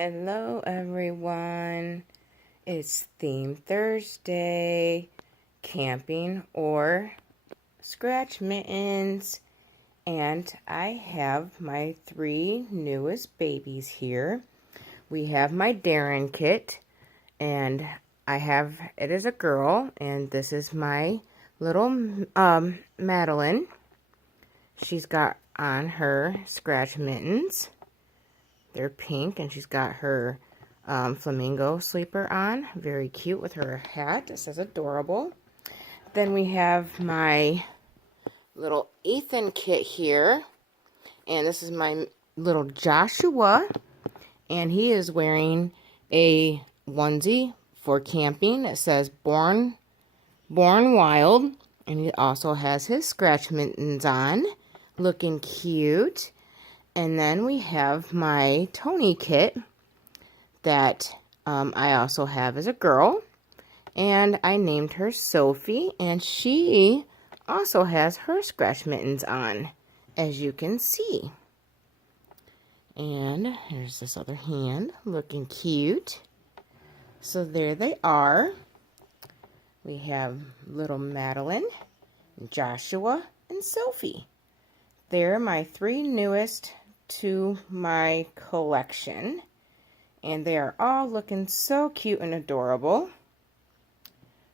Hello everyone, it's Theme Thursday, camping or scratch mittens, and I have my three newest babies here. We have my Darren kit, and it is a girl, and this is my little Madeline. She's got on her scratch mittens. They're pink, and she's got her flamingo sleeper on. Very cute with her hat. It says adorable. Then we have my little Ethan kit here. And this is my little Joshua. And he is wearing a onesie for camping. It says Born Wild. And he also has his scratch mittens on. Looking cute. And then we have my Tony kit that I also have as a girl. And I named her Sophie. And she also has her scratch mittens on, as you can see. And here's this other hand looking cute. So there they are. We have little Madeline, Joshua, and Sophie. They're my three newest to my collection, and they are all looking so cute and adorable.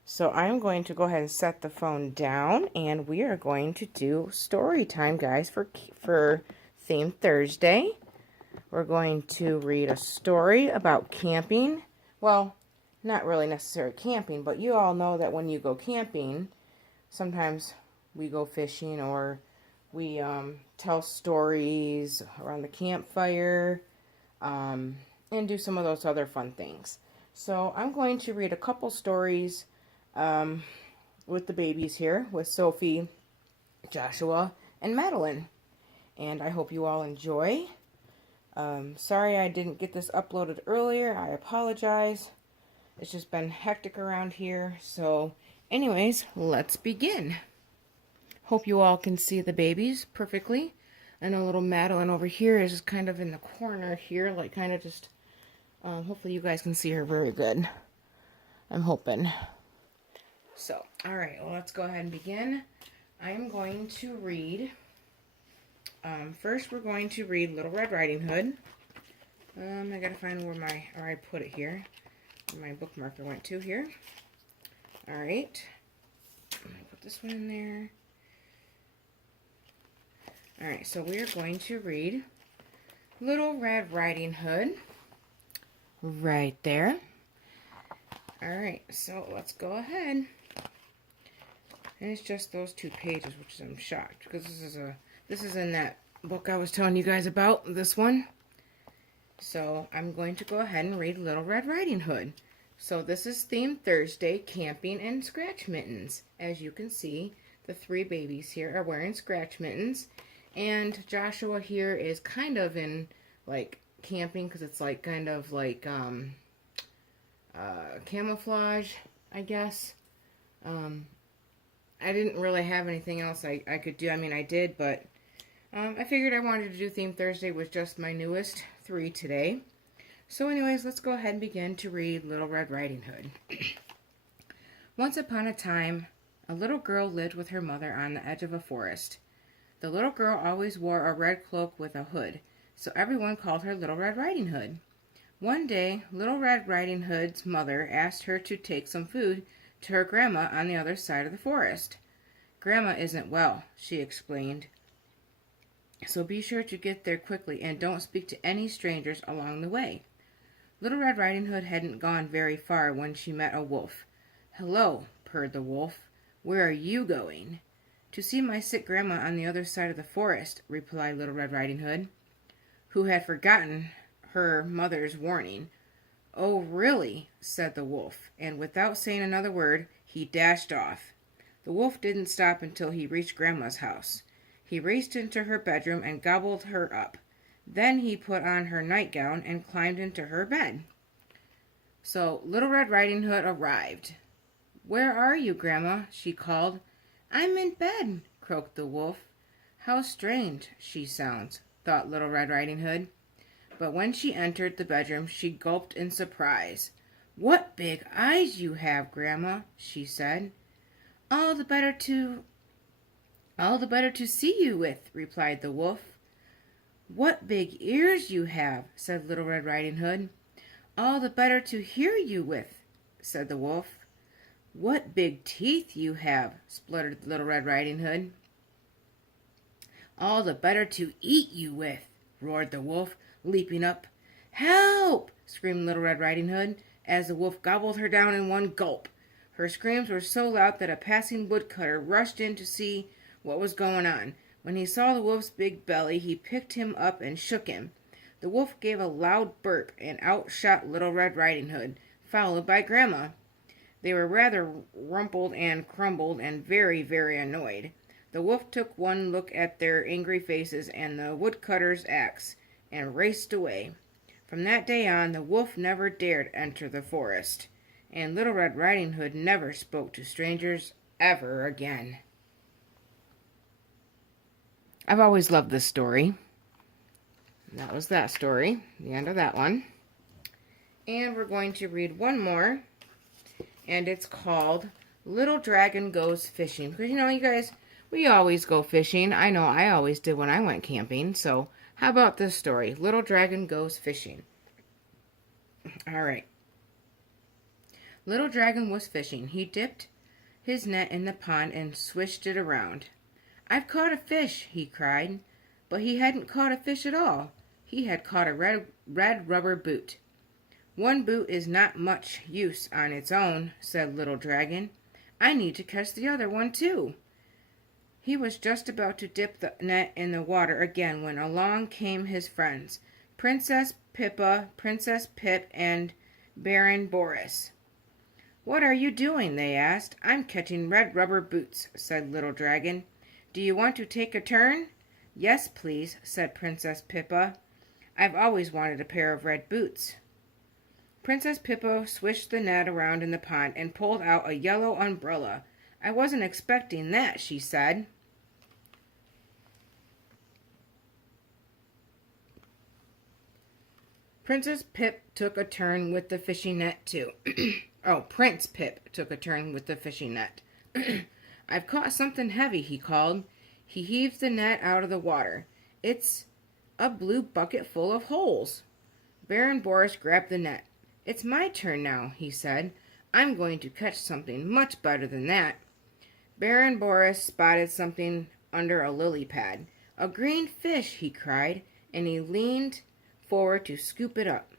So I'm going to go ahead and set the phone down, and we are going to do story time, guys, for Theme Thursday. We're going to read a story about camping. Well, not really necessarily camping, but you all know that when you go camping, sometimes we go fishing or we tell stories around the campfire and do some of those other fun things. So I'm going to read a couple stories with the babies here, with Sophie, Joshua, and Madeline. And I hope you all enjoy. Sorry I didn't get this uploaded earlier. I apologize. It's just been hectic around here. So anyways, let's begin. Hope you all can see the babies perfectly. I know little Madeline over here is just kind of in the corner here, like kind of just, hopefully you guys can see her very good. I'm hoping. So, alright, well, let's go ahead and begin. I'm going to read, first we're going to read Little Red Riding Hood. I gotta find where I put it here, where my bookmarker went to here. Alright, I'm gonna put this one in there. Alright, so we are going to read Little Red Riding Hood right there. Alright, so let's go ahead. And it's just those 2 pages, which I'm shocked because this is in that book I was telling you guys about, this one. So I'm going to go ahead and read Little Red Riding Hood. So this is Theme Thursday, camping and scratch mittens. As you can see, the 3 babies here are wearing scratch mittens. And Joshua here is kind of in, like, camping, because it's, like, kind of, like, camouflage, I guess. I didn't really have anything else I could do. I mean, I did, but I figured I wanted to do Theme Thursday with just my newest 3 today. So anyways, let's go ahead and begin to read Little Red Riding Hood. Once upon a time, a little girl lived with her mother on the edge of a forest. The little girl always wore a red cloak with a hood, so everyone called her Little Red Riding Hood. One day, Little Red Riding Hood's mother asked her to take some food to her grandma on the other side of the forest. "Grandma isn't well," she explained, "so be sure to get there quickly and don't speak to any strangers along the way." Little Red Riding Hood hadn't gone very far when she met a wolf. "Hello," purred the wolf. "Where are you going?" "To see my sick grandma on the other side of the forest," replied Little Red Riding Hood, who had forgotten her mother's warning. "Oh, really?" said the wolf, and without saying another word, he dashed off. The wolf didn't stop until he reached Grandma's house. He raced into her bedroom and gobbled her up. Then he put on her nightgown and climbed into her bed. So Little Red Riding Hood arrived. "Where are you, Grandma?" she called. "I'm in bed," croaked the wolf. "How strange she sounds," thought Little Red Riding Hood. But when she entered the bedroom, she gulped in surprise. "What big eyes you have, Grandma," she said. "All the better to see you with," replied the wolf. "What big ears you have," said Little Red Riding Hood. "All the better to hear you with," said the wolf. "What big teeth you have," spluttered Little Red Riding Hood. "All the better to eat you with," roared the wolf, leaping up. "Help!" screamed Little Red Riding Hood, as the wolf gobbled her down in one gulp. Her screams were so loud that a passing woodcutter rushed in to see what was going on. When he saw the wolf's big belly, he picked him up and shook him. The wolf gave a loud burp, and out shot Little Red Riding Hood, followed by Grandma. They were rather rumpled and crumbled and very, very annoyed. The wolf took one look at their angry faces and the woodcutter's axe, and raced away. From that day on, the wolf never dared enter the forest, and Little Red Riding Hood never spoke to strangers ever again. I've always loved this story. That was that story, the end of that one. And we're going to read one more, and it's called Little Dragon Goes Fishing. Because, you know, you guys, we always go fishing. I know I always did when I went camping. So how about this story? Little Dragon Goes Fishing. All right. Little Dragon was fishing. He dipped his net in the pond and swished it around. "I've caught a fish," he cried. But he hadn't caught a fish at all. He had caught a red rubber boot. "One boot is not much use on its own," said Little Dragon. "I need to catch the other one too." He was just about to dip the net in the water again when along came his friends, Princess Pippa, Princess Pip, and Baron Boris. "What are you doing?" they asked. "I'm catching red rubber boots," said Little Dragon. "Do you want to take a turn?" "Yes, please," said Princess Pippa. "I've always wanted a pair of red boots." Princess Pippa swished the net around in the pond and pulled out a yellow umbrella. "I wasn't expecting that," she said. Princess Pip took a turn with the fishing net, too. Prince Pip took a turn with the fishing net. "I've caught something heavy," he called. He heaved the net out of the water. "It's a blue bucket full of holes." Baron Boris grabbed the net. "It's my turn now," he said. "I'm going to catch something much better than that." Baron Boris spotted something under a lily pad. "A green fish," he cried, and he leaned forward to scoop it up.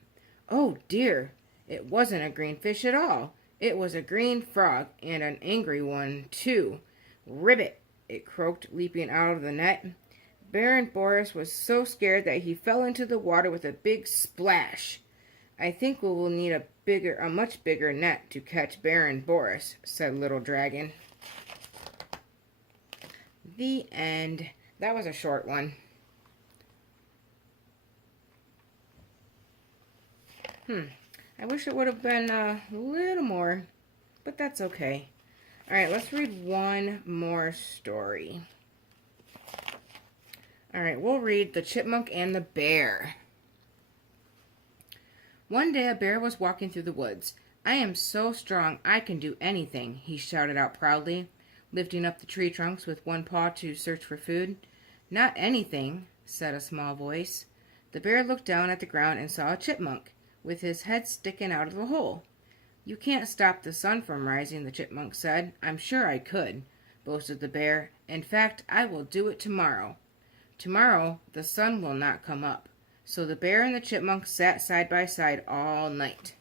Oh dear, it wasn't a green fish at all. It was a green frog, and an angry one, too. "Ribbit!" it croaked, leaping out of the net. Baron Boris was so scared that he fell into the water with a big splash. "I think we will need a much bigger net to catch Baron Boris," said Little Dragon. The end. That was a short one. I wish it would have been a little more, but that's okay. All right, let's read one more story. All right, we'll read The Chipmunk and the Bear. One day a bear was walking through the woods. "I am so strong I can do anything," he shouted out proudly, lifting up the tree trunks with one paw to search for food. "Not anything," said a small voice. The bear looked down at the ground and saw a chipmunk, with his head sticking out of the hole. "You can't stop the sun from rising," the chipmunk said. "I'm sure I could," boasted the bear. "In fact, I will do it tomorrow." Tomorrow the sun will not come up. So the bear and the chipmunk sat side by side all night.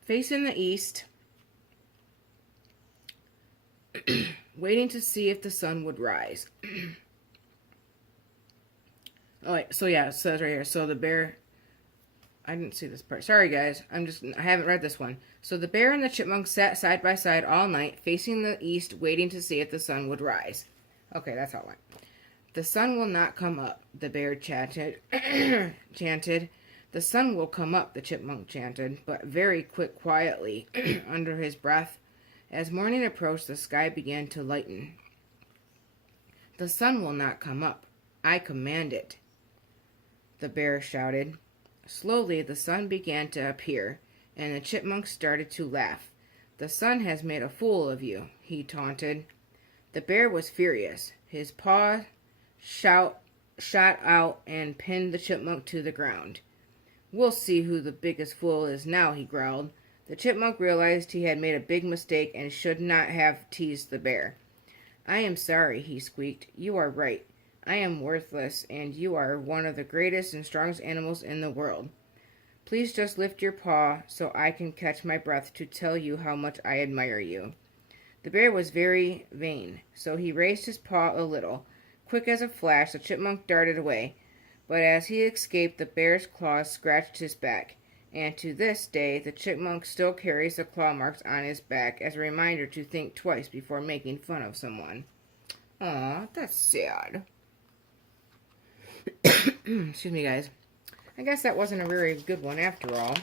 Facing the east, waiting to see if the sun would rise. It says right here. So the bear, I didn't see this part. Sorry guys, I haven't read this one. So the bear and the chipmunk sat side by side all night, facing the east, waiting to see if the sun would rise. Okay, that's all right. "The sun will not come up," the bear chanted. "The sun will come up," the chipmunk chanted, but very quietly, under his breath. As morning approached, the sky began to lighten. The sun will not come up. I command it," the bear shouted. Slowly the sun began to appear, and the chipmunk started to laugh. "The sun has made a fool of you," he taunted. The bear was furious. His paw shot out and pinned the chipmunk to the ground. "We'll see who the biggest fool is now," he growled. The chipmunk realized he had made a big mistake and should not have teased the bear. "I am sorry," he squeaked. "You are right. I am worthless, and you are one of the greatest and strongest animals in the world. Please just lift your paw so I can catch my breath to tell you how much I admire you." The bear was very vain, so he raised his paw a little. Quick as a flash, the chipmunk darted away, but as he escaped, the bear's claws scratched his back, and to this day, the chipmunk still carries the claw marks on his back as a reminder to think twice before making fun of someone. Aw, that's sad. Excuse me, guys. I guess that wasn't a very good one after all.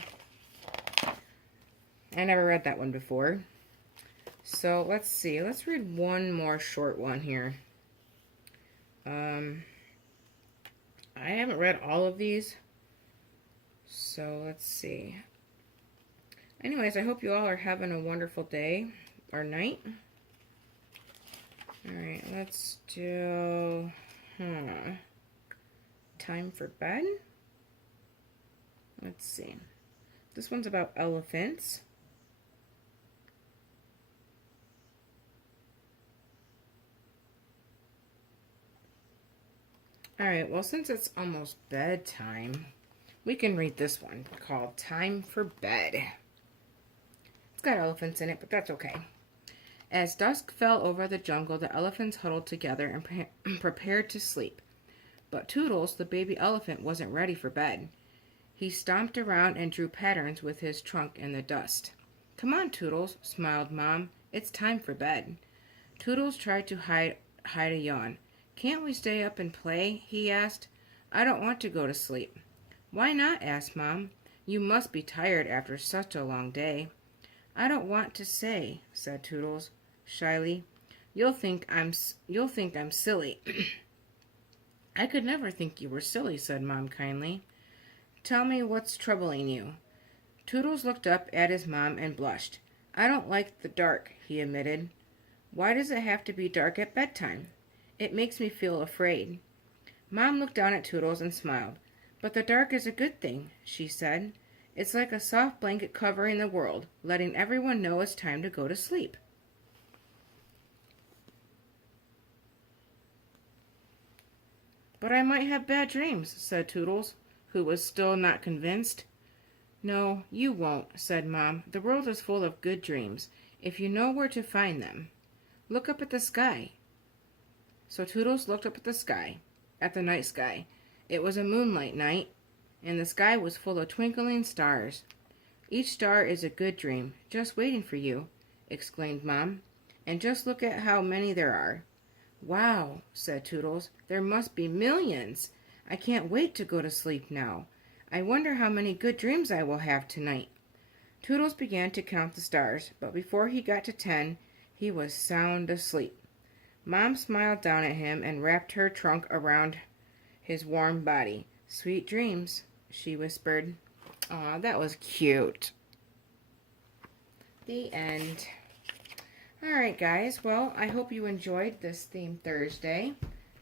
I never read that one before. So, let's see. Let's read one more short one here. I haven't read all of these. So, let's see. Anyways, I hope you all are having a wonderful day or night. Alright, let's do... Time for bed? Let's see. This one's about elephants. Alright, well, since it's almost bedtime, we can read this one called Time for Bed. It's got elephants in it, but that's okay. As dusk fell over the jungle, the elephants huddled together and prepared to sleep. But Toodles, the baby elephant, wasn't ready for bed. He stomped around and drew patterns with his trunk in the dust. "Come on, Toodles," smiled Mom. "It's time for bed." Toodles tried to hide a yawn. "Can't we stay up and play?" he asked. "I don't want to go to sleep." "Why not?" asked Mom. "You must be tired after such a long day." "I don't want to say," said Toodles shyly. You'll think I'm silly." "I could never think you were silly," said Mom kindly. "Tell me what's troubling you." Toodles looked up at his mom and blushed. "I don't like the dark," he admitted. "Why does it have to be dark at bedtime?" "It makes me feel afraid." Mom looked down at Toodles and smiled. "But the dark is a good thing," she said. "It's like a soft blanket covering the world, letting everyone know it's time to go to sleep." "But I might have bad dreams," said Toodles, who was still not convinced. "No, you won't," said Mom. "The world is full of good dreams, if you know where to find them. Look up at the sky." So Toodles looked up at the sky, at the night sky. It was a moonlight night, and the sky was full of twinkling stars. "Each star is a good dream, just waiting for you," exclaimed Mom. "And just look at how many there are." "Wow," said Toodles. "There must be millions. I can't wait to go to sleep now. I wonder how many good dreams I will have tonight." Toodles began to count the stars, but before he got to 10, he was sound asleep. Mom smiled down at him and wrapped her trunk around his warm body. "Sweet dreams," she whispered. Aw, that was cute. The end. Alright guys, well, I hope you enjoyed this Theme Thursday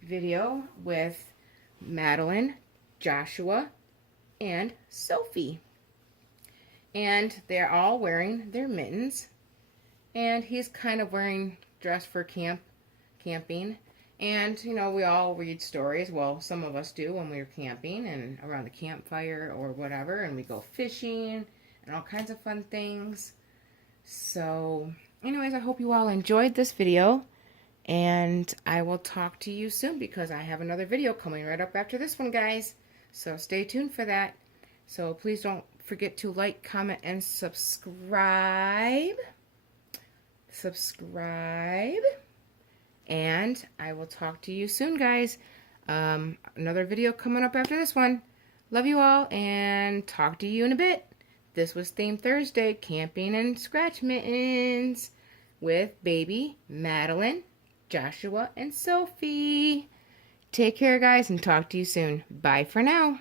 video with Madeline, Joshua, and Sophie. And they're all wearing their mittens. And he's kind of wearing dress for camping. And, you know, we all read stories. Well, some of us do when we're camping and around the campfire or whatever. And we go fishing and all kinds of fun things. So, anyways, I hope you all enjoyed this video. And I will talk to you soon because I have another video coming right up after this one, guys. So stay tuned for that. So please don't forget to like, comment, and subscribe. And I will talk to you soon, guys. Another video coming up after this one. Love you all and talk to you in a bit. This was Theme Thursday, Camping and Scratch Mittens with baby Madeline Joshua and Sophie. Take care, guys, and talk to you soon. Bye for now.